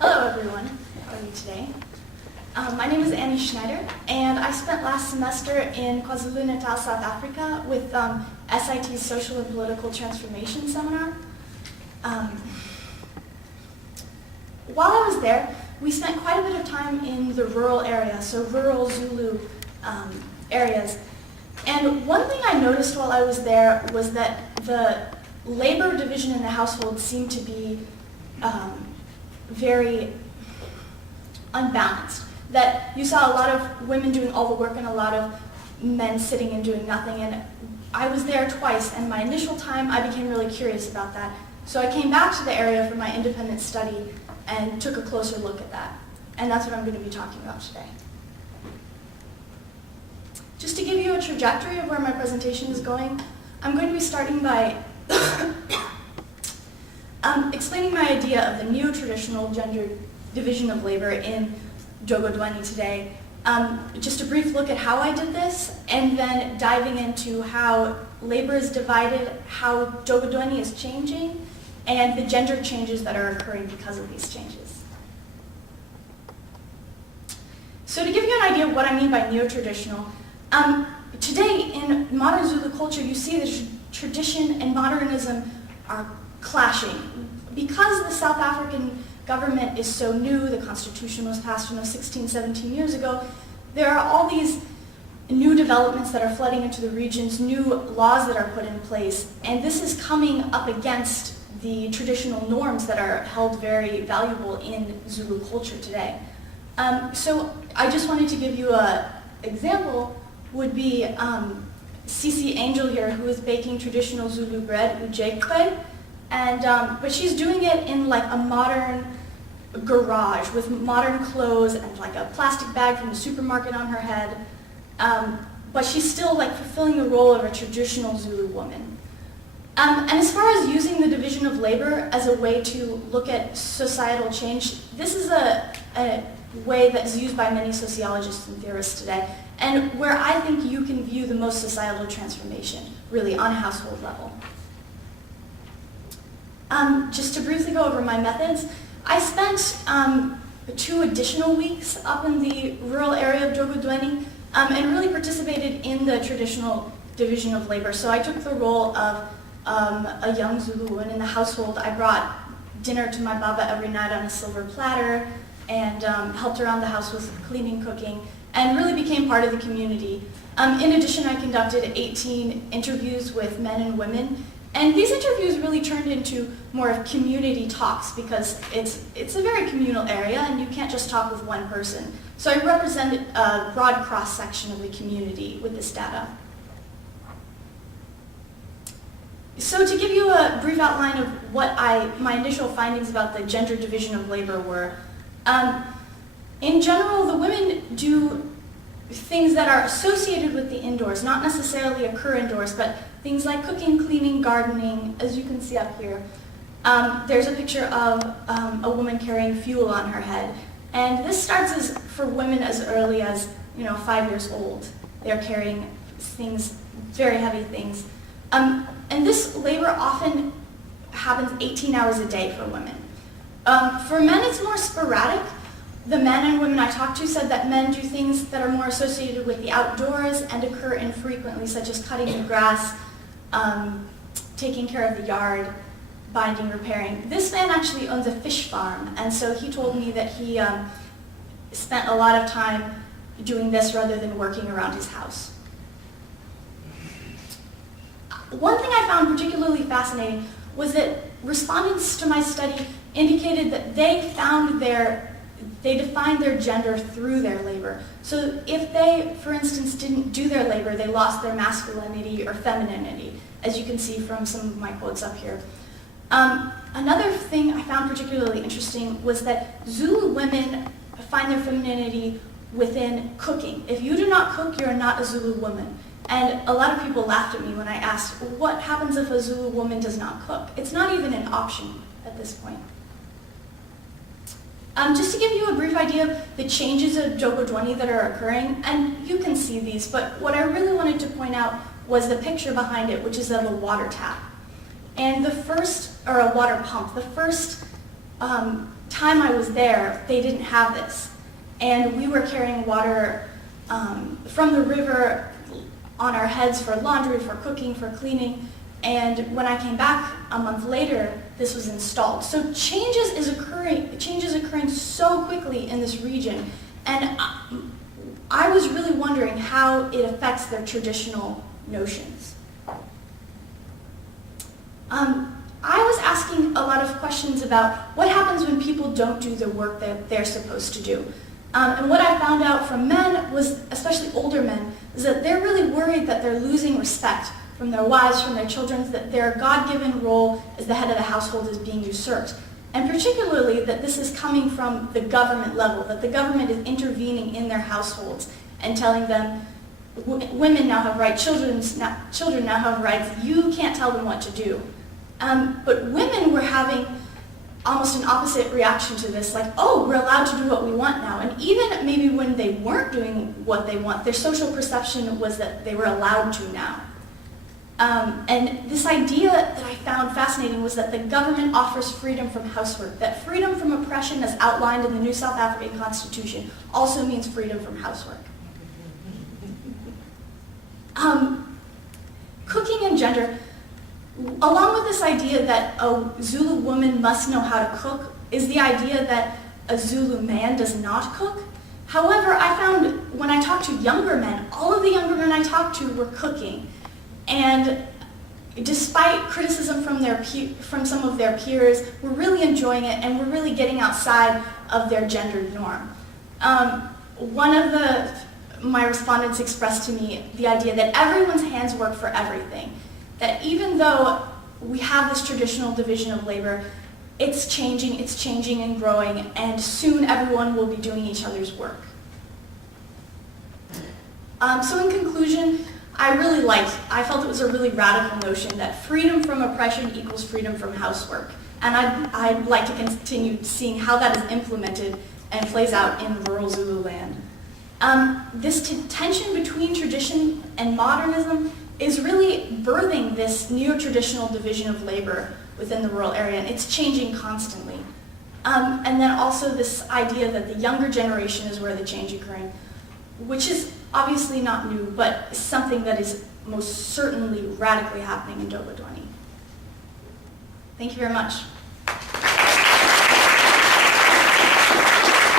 Hello everyone, how are you today? My name is Schneider, and I spent last semester in KwaZulu-Natal, South Africa with SIT's Social and Political Transformation Seminar. While I was there, we spent quite a bit of time in the rural area, so rural Zulu areas. And one thing I noticed while I was there was that the labor division in the household seemed to be very unbalanced. That you saw a lot of women doing all the work and a lot of men sitting and doing nothing. And I was there twice, and my initial time I became really curious about that. So I came back to the area for my independent study and took a closer look at that. And that's what I'm going to be talking about today. Just to give you a trajectory of where my presentation is going, I'm going to be starting by explaining my idea of the Neotraditional gender division of labor in Dokodweni today. Just a brief look at how I did this, and then diving into how labor is divided, how Dokodweni is changing, and the gender changes that are occurring because of these changes. So to give you an idea of what I mean by neo-traditional, today in modern Zulu culture you see that tradition and modernism are clashing. Because the South African government is so new, the constitution was passed 16, 17 years ago, there are all these new developments that are flooding into the regions, new laws that are put in place, and this is coming up against the traditional norms that are held very valuable in Zulu culture today. So I just wanted to give you an example, would be Cici Angel here, who is baking traditional Zulu bread, ujekwe, and but she's doing it in like a modern garage with modern clothes and like a plastic bag from the supermarket on her head, but she's still like fulfilling the role of a traditional Zulu woman. And as far as using the division of labor as a way to look at societal change, this is a way that's used by many sociologists and theorists today, and where I think you can view the most societal transformation, really on a household level. Just to briefly go over my methods, I spent 2 additional weeks up in the rural area of Dokodweni and really participated in the traditional division of labor. So I took the role of a young Zulu woman in the household. I brought dinner to my baba every night on a silver platter and helped around the house with cleaning, cooking, and really became part of the community. In addition, I conducted 18 interviews with men and women. And these interviews really turned into more of community talks because it's a very communal area and you can't just talk with one person. So I represented a broad cross-section of the community with this data. So to give you a brief outline of what my initial findings about the gender division of labor were, in general, the women do things that are associated with the indoors, not necessarily occur indoors, but things like cooking, cleaning, gardening, as you can see up here. There's a picture of a woman carrying fuel on her head. And this starts for women as early as 5 years old. They're carrying things, very heavy things. And this labor often happens 18 hours a day for women. For men, it's more sporadic. The men and women I talked to said that men do things that are more associated with the outdoors and occur infrequently, such as cutting the grass, taking care of the yard, binding, repairing. This man actually owns a fish farm, and so he told me that he spent a lot of time doing this rather than working around his house. One thing I found particularly fascinating was that respondents to my study indicated that they defined their gender through their labor. So if they, for instance, didn't do their labor, they lost their masculinity or femininity, as you can see from some of my quotes up here. Another thing I found particularly interesting was that Zulu women find their femininity within cooking. If you do not cook, you're not a Zulu woman. And a lot of people laughed at me when I asked, what happens if a Zulu woman does not cook? It's not even an option at this point. Just to give you a brief idea of the changes of Dokodweni that are occurring, and you can see these, but what I really wanted to point out was the picture behind it, which is of a water tap. And the first, or a water pump, the first time time I was there, they didn't have this. And we were carrying water from the river on our heads for laundry, for cooking, for cleaning. And when I came back a month later, this was installed. So changes is occurring so quickly in this region. And I was really wondering how it affects their traditional notions. I was asking a lot of questions about what happens when people don't do the work that they're supposed to do. And what I found out from men was, especially older men, is that they're really worried that they're losing respect from their wives, from their children, that their God-given role as the head of the household is being usurped. And particularly that this is coming from the government level, that the government is intervening in their households and telling them, women now have rights, children now have rights, you can't tell them what to do. But women were having almost an opposite reaction to this, like, oh, we're allowed to do what we want now. And even maybe when they weren't doing what they want, their social perception was that they were allowed to now. And this idea that I found fascinating was that the government offers freedom from housework, that freedom from oppression as outlined in the New South African Constitution also means freedom from housework. Cooking and gender, along with this idea that a Zulu woman must know how to cook, is the idea that a Zulu man does not cook. However, I found when I talked to younger men, all of the younger men I talked to were cooking. And despite criticism from some of their peers, we're really enjoying it and we're really getting outside of their gendered norm. One of my respondents expressed to me the idea that everyone's hands work for everything. That even though we have this traditional division of labor, it's changing and growing, and soon everyone will be doing each other's work. So in conclusion, I felt it was a really radical notion that freedom from oppression equals freedom from housework. And I'd like to continue seeing how that is implemented and plays out in rural Zululand. This tension between tradition and modernism is really birthing this neo-traditional division of labor within the rural area, and it's changing constantly. And then also this idea that the younger generation is where the change is occurring, which is obviously not new, but something that is most certainly radically happening in Dokodweni. Thank you very much.